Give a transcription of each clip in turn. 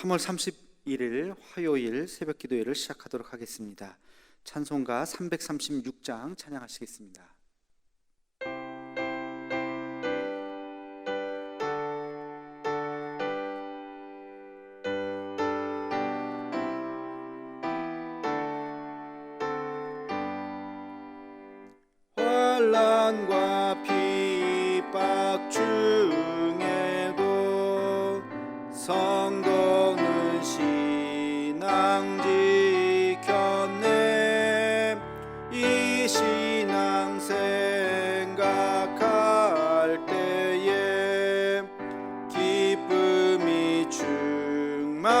3월 31일 화요일 새벽 기도회를 시작하도록 하겠습니다. 찬송가 336장 찬양하시겠습니다. 환난과 핍박 중에도 성도는 신앙 지켰네. 이 신앙 생각할 때에 기쁨이 충만하도다.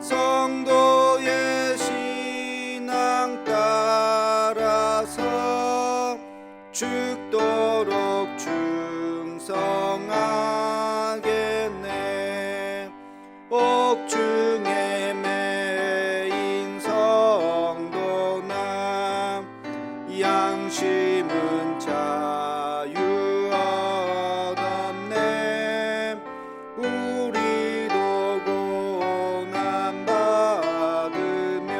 성도의 신앙 따라서 죽도록 충성하겠네. 옥중에 매인 성도나 양심은 자유 얻었네. 우리도 고난 받으면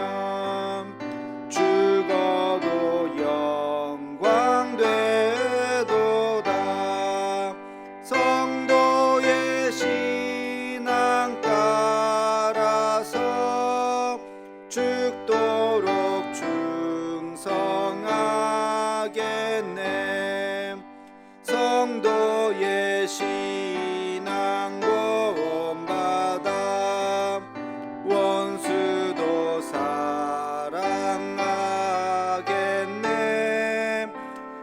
죽어도 영광 되도다. 성도의 신앙 따라서 죽도록 충성하겠네. 성도의 신앙 구원받아 원수도 사랑하겠네.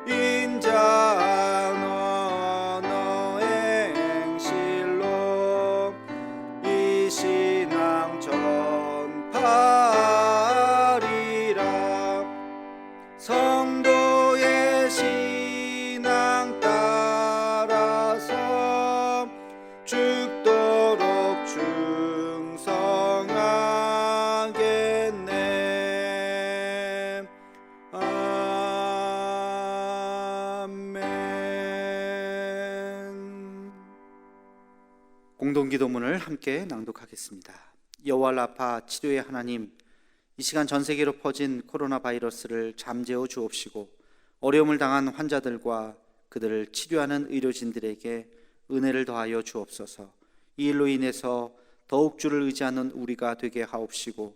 인자한 언어의 행실로 이 신앙 전파하리라. 성도의 신앙 따라서 죽도록 충성하겠네. 아멘. 공동기도문을 함께 낭독하겠습니다. 여호와 라파 치료의 하나님, 이 시간 전 세계로 퍼진 코로나 바이러스를 잠재워 주옵시고 어려움을 당한 환자들과 그들을 치료하는 의료진들에게 은혜를 더하여 주옵소서. 이 일로 인해서 더욱 주를 의지하는 우리가 되게 하옵시고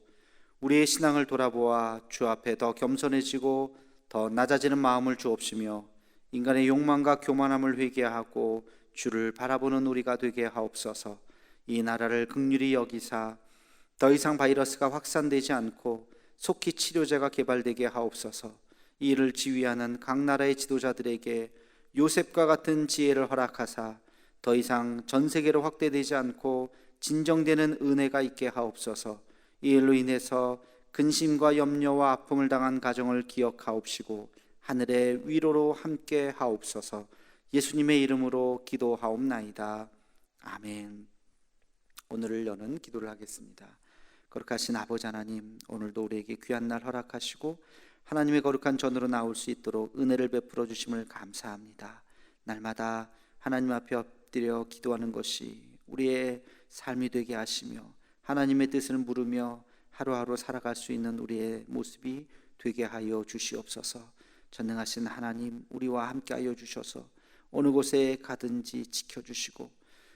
우리의 신앙을 돌아보아 주 앞에 더 겸손해지고 더 낮아지는 마음을 주옵시며 인간의 욕망과 교만함을 회개하고 주를 바라보는 우리가 되게 하옵소서. 이 나라를 긍휼히 여기사 더 이상 바이러스가 확산되지 않고 속히 치료제가 개발되게 하옵소서. 이 일을 지휘하는 각 나라의 지도자들에게 요셉과 같은 지혜를 허락하사 더 이상 전 세계로 확대되지 않고 진정되는 은혜가 있게 하옵소서. 이 일로 인해서 근심과 염려와 아픔을 당한 가정을 기억하옵시고 하늘의 위로로 함께 하옵소서. 예수님의 이름으로 기도하옵나이다. 아멘. 오늘을 여는 기도를 하겠습니다. 거룩하신 아버지 하나님, 오늘도 우리에게 귀한 날 허락하시고 하나님의 거룩한 전으로 나올 수 있도록 은혜를 베풀어 주심을 감사합니다. 날마다 하나님 앞에 엎드려 기도하는 것이 우리의 삶이 되게 하시며 하나님의 뜻을 물으며 하루하루 살아갈 수 있는 우리의 모습이 되게 하여 주시옵소서. 전능하신 하나님, 우리와 함께 하여 주셔서 어느 곳에 가든지 지켜주시고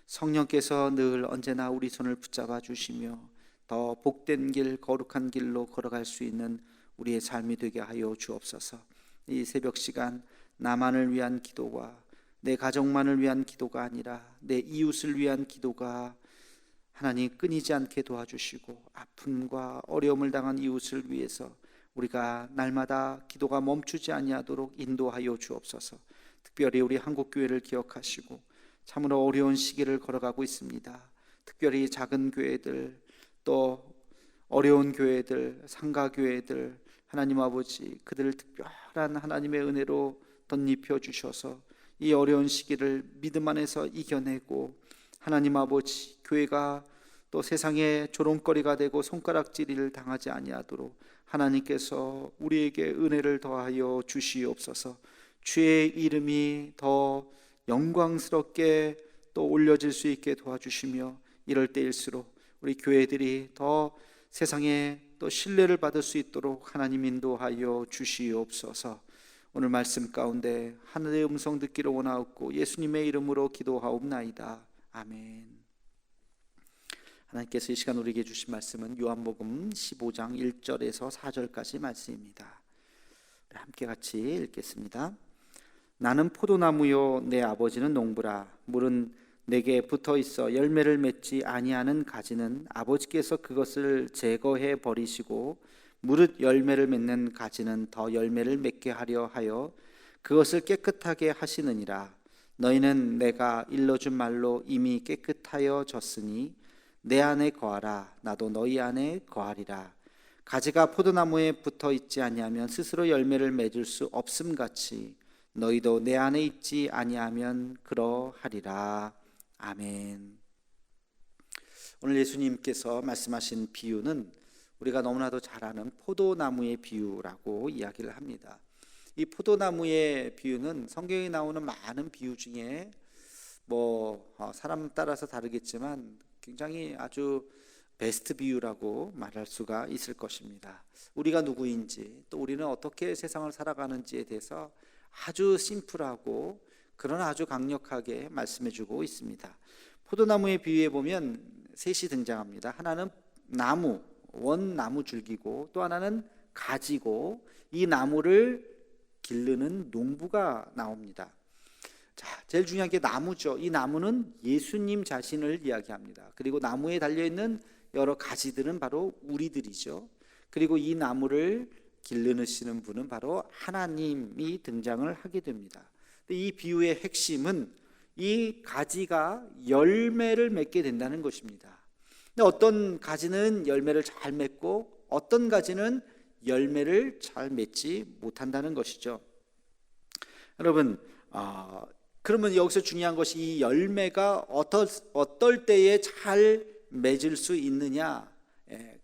성령께서 늘 언제나 우리 손을 붙잡아 주시며 더 복된 길, 거룩한 길로 걸어갈 수 있는 우리의 삶이 되게 하여 주옵소서. 이 새벽 시간 나만을 위한 기도와 내 가족만을 위한 기도가 아니라 내 이웃을 위한 기도가 하나님 끊이지 않게 도와주시고 아픔과 어려움을 당한 이웃을 위해서 우리가 날마다 기도가 멈추지 아니하도록 인도하여 주옵소서. 특별히 우리 한국교회를 기억하시고 참으로 어려운 시기를 걸어가고 있습니다. 특별히 작은 교회들, 또 어려운 교회들, 상가교회들, 하나님 아버지, 그들을 특별한 하나님의 은혜로 덧입혀 주셔서 이 어려운 시기를 믿음 안에서 이겨내고 하나님 아버지, 교회가 또 세상에 조롱거리가 되고 손가락질을 당하지 아니하도록 하나님께서 우리에게 은혜를 더하여 주시옵소서. 주의 이름이 더 영광스럽게 또 올려질 수 있게 도와주시며, 이럴 때일수록 우리 교회들이 더 세상에 또 신뢰를 받을 수 있도록 하나님 인도하여 주시옵소서. 오늘 말씀 가운데 하늘의 음성 듣기를 원하옵고 예수님의 이름으로 기도하옵나이다. 아멘. 하나님께서 이 시간 우리에게 주신 말씀은 요한복음 15장 1절에서 4절까지 말씀입니다. 함께 같이 읽겠습니다. 나는 포도나무요 내 아버지는 농부라. 물은 내게 붙어 있어 열매를 맺지 아니하는 가지는 아버지께서 그것을 제거해 버리시고, 무릇 열매를 맺는 가지는 더 열매를 맺게 하려 하여 그것을 깨끗하게 하시느니라. 너희는 내가 일러준 말로 이미 깨끗하여 졌으니 내 안에 거하라. 나도 너희 안에 거하리라. 가지가 포도나무에 붙어 있지 아니하면 스스로 열매를 맺을 수 없음같이 너희도 내 안에 있지 아니하면 그러하리라. 아멘. 오늘 예수님께서 말씀하신 비유는 우리가 너무나도 잘 아는 포도나무의 비유라고 이야기를 합니다. 이 포도나무의 비유는 성경에 나오는 많은 비유 중에 사람 따라서 다르겠지만 굉장히 아주 베스트 비유라고 말할 수가 있을 것입니다. 우리가 누구인지, 또 우리는 어떻게 세상을 살아가는지에 대해서 아주 심플하고 그러나 아주 강력하게 말씀해주고 있습니다. 포도나무의 비유에 보면 셋이 등장합니다. 하나는 나무, 원나무 줄기고, 또 하나는 가지고, 이 나무를 기르는 농부가 나옵니다. 자, 제일 중요한 게 나무죠. 이 나무는 예수님 자신을 이야기합니다. 그리고 나무에 달려있는 여러 가지들은 바로 우리들이죠. 그리고 이 나무를 기르시는 분은 바로 하나님이 등장을 하게 됩니다. 이 비유의 핵심은 이 가지가 열매를 맺게 된다는 것입니다. 어떤 가지는 열매를 잘 맺고 어떤 가지는 열매를 잘 맺지 못한다는 것이죠. 여러분, 그러면 여기서 중요한 것이 이 열매가 어떨 때에 잘 맺을 수 있느냐.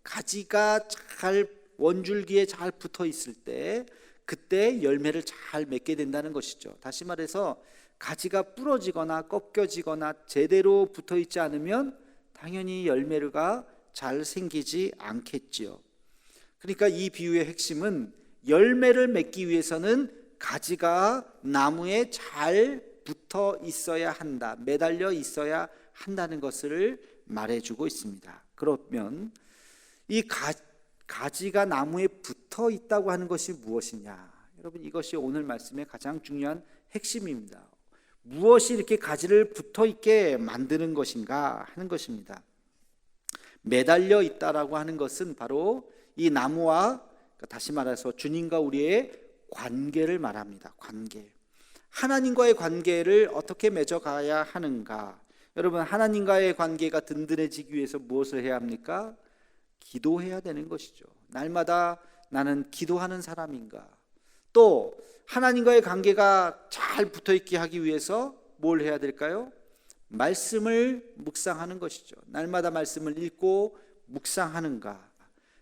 가지가 잘 원줄기에 잘 붙어 있을 때, 그때 열매를 잘 맺게 된다는 것이죠. 다시 말해서 가지가 부러지거나 꺾여지거나 제대로 붙어 있지 않으면 당연히 열매가 잘 생기지 않겠지요. 그러니까 이 비유의 핵심은 열매를 맺기 위해서는 가지가 나무에 잘 붙어 있어야 한다, 매달려 있어야 한다는 것을 말해주고 있습니다. 그러면 이 가지가 나무에 붙어 있다고 하는 것이 무엇이냐? 여러분, 이것이 오늘 말씀의 가장 중요한 핵심입니다. 무엇이 이렇게 가지를 붙어 있게 만드는 것인가 하는 것입니다. 매달려 있다라고 하는 것은 바로 이 나무와, 다시 말해서 주님과 우리의 관계를 말합니다. 관계. 하나님과의 관계를 어떻게 맺어가야 하는가? 여러분, 하나님과의 관계가 든든해지기 위해서 무엇을 해야 합니까? 기도해야 되는 것이죠. 날마다 나는 기도하는 사람인가? 또 하나님과의 관계가 잘 붙어있게 하기 위해서 뭘 해야 될까요? 말씀을 묵상하는 것이죠. 날마다 말씀을 읽고 묵상하는가?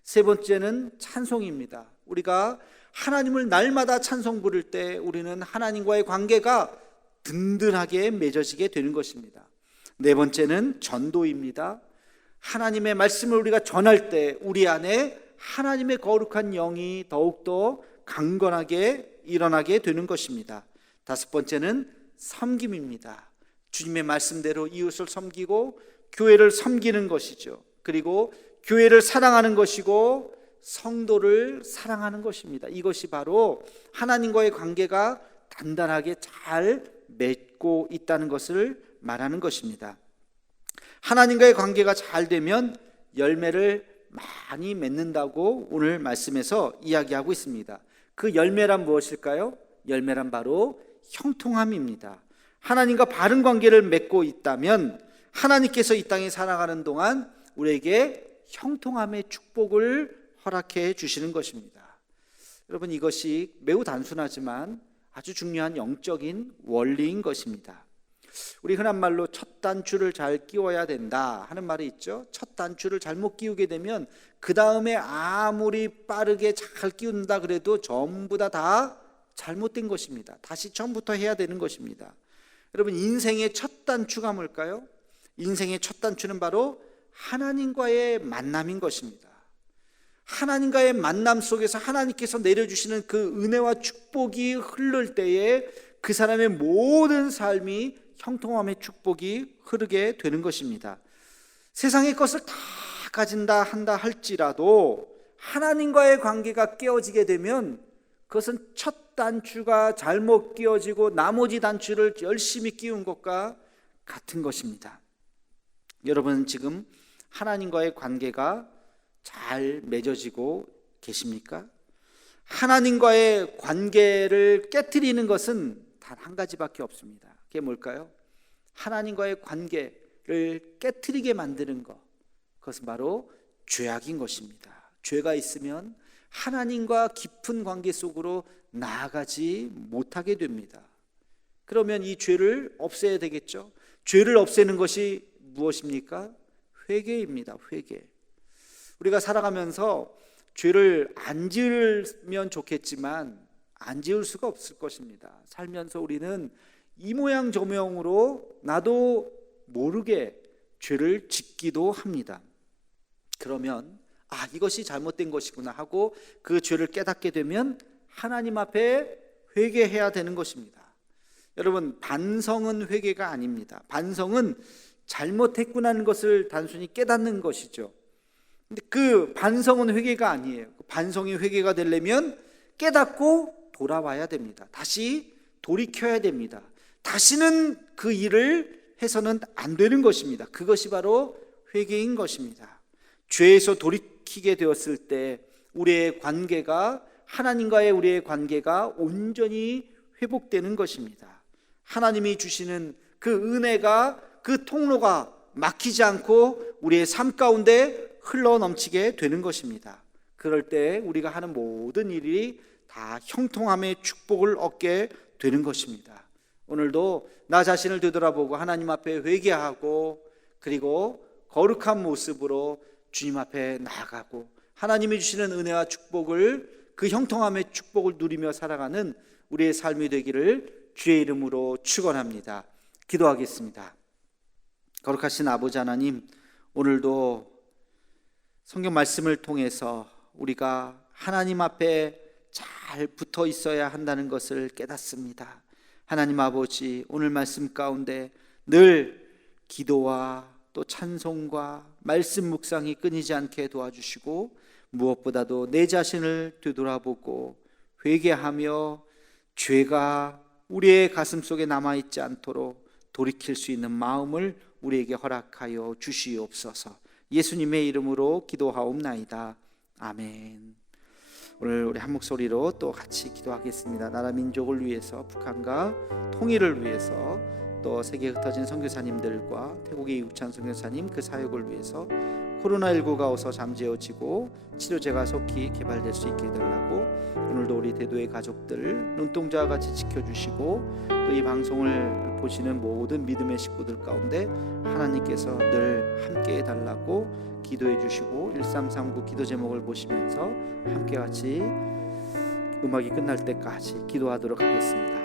세 번째는 찬송입니다. 우리가 하나님을 날마다 찬송 부를 때 우리는 하나님과의 관계가 든든하게 맺어지게 되는 것입니다. 네 번째는 전도입니다. 하나님의 말씀을 우리가 전할 때 우리 안에 하나님의 거룩한 영이 더욱더 강건하게 일어나게 되는 것입니다. 다섯 번째는 섬김입니다. 주님의 말씀대로 이웃을 섬기고 교회를 섬기는 것이죠. 그리고 교회를 사랑하는 것이고 성도를 사랑하는 것입니다. 이것이 바로 하나님과의 관계가 단단하게 잘 맺고 있다는 것을 말하는 것입니다. 하나님과의 관계가 잘 되면 열매를 많이 맺는다고 오늘 말씀에서 이야기하고 있습니다. 그 열매란 무엇일까요? 열매란 바로 형통함입니다. 하나님과 바른 관계를 맺고 있다면 하나님께서 이 땅에 살아가는 동안 우리에게 형통함의 축복을 허락해 주시는 것입니다. 여러분, 이것이 매우 단순하지만 아주 중요한 영적인 원리인 것입니다. 우리 흔한 말로 첫 단추를 잘 끼워야 된다 하는 말이 있죠. 첫 단추를 잘못 끼우게 되면 그 다음에 아무리 빠르게 잘 끼운다 그래도 전부 다 잘못된 것입니다. 다시 처음부터 해야 되는 것입니다. 여러분, 인생의 첫 단추가 뭘까요? 인생의 첫 단추는 바로 하나님과의 만남인 것입니다. 하나님과의 만남 속에서 하나님께서 내려주시는 그 은혜와 축복이 흐를 때에 그 사람의 모든 삶이 형통함의 축복이 흐르게 되는 것입니다. 세상의 것을 다 가진다 한다 할지라도 하나님과의 관계가 깨어지게 되면 그것은 첫 단추가 잘못 끼워지고 나머지 단추를 열심히 끼운 것과 같은 것입니다. 여러분, 지금 하나님과의 관계가 잘 맺어지고 계십니까? 하나님과의 관계를 깨트리는 것은 단 한 가지밖에 없습니다. 그게 뭘까요? 하나님과의 관계를 깨트리게 만드는 것, 그것은 바로 죄악인 것입니다. 죄가 있으면 하나님과 깊은 관계 속으로 나아가지 못하게 됩니다. 그러면 이 죄를 없애야 되겠죠? 죄를 없애는 것이 무엇입니까? 회개입니다. 회개. 우리가 살아가면서 죄를 안 지으면 좋겠지만 안 지을 수가 없을 것입니다. 살면서 우리는 이 모양 저 모양으로 나도 모르게 죄를 짓기도 합니다. 그러면 이것이 잘못된 것이구나 하고 그 죄를 깨닫게 되면 하나님 앞에 회개해야 되는 것입니다. 여러분, 반성은 회개가 아닙니다. 반성은 잘못했구나는 것을 단순히 깨닫는 것이죠. 근데 그 반성은 회개가 아니에요. 반성이 회개가 되려면 깨닫고 돌아와야 됩니다. 다시 돌이켜야 됩니다. 다시는 그 일을 해서는 안 되는 것입니다. 그것이 바로 회개인 것입니다. 죄에서 돌이키게 되었을 때 우리의 관계가, 하나님과의 우리의 관계가 온전히 회복되는 것입니다. 하나님이 주시는 그 은혜가, 그 통로가 막히지 않고 우리의 삶 가운데 흘러 넘치게 되는 것입니다. 그럴 때 우리가 하는 모든 일이 다 형통함의 축복을 얻게 되는 것입니다. 오늘도 나 자신을 되돌아보고 하나님 앞에 회개하고 그리고 거룩한 모습으로 주님 앞에 나아가고 하나님이 주시는 은혜와 축복을, 그 형통함의 축복을 누리며 살아가는 우리의 삶이 되기를 주의 이름으로 축원합니다. 기도하겠습니다. 거룩하신 아버지 하나님, 오늘도 성경 말씀을 통해서 우리가 하나님 앞에 잘 붙어 있어야 한다는 것을 깨닫습니다. 하나님 아버지, 오늘 말씀 가운데 늘 기도와 또 찬송과 말씀 묵상이 끊이지 않게 도와주시고 무엇보다도 내 자신을 되돌아보고 회개하며 죄가 우리의 가슴 속에 남아있지 않도록 돌이킬 수 있는 마음을 우리에게 허락하여 주시옵소서. 예수님의 이름으로 기도하옵나이다. 아멘. 오늘 우리 한 목소리로 또 같이 기도하겠습니다. 나라 민족을 위해서, 북한과 통일을 위해서, 또 세계에 흩어진 선교사님들과 태국의 이국찬 선교사님 그 사역을 위해서 코로나19가 어서 잠재워지고 치료제가 속히 개발될 수 있게 해달라고, 오늘도 우리 대도의 가족들 눈동자와 같이 지켜주시고 또 이 방송을 보시는 모든 믿음의 식구들 가운데 하나님께서 늘 함께 해달라고 기도해 주시고 1339 기도 제목을 보시면서 함께 같이 음악이 끝날 때까지 기도하도록 하겠습니다.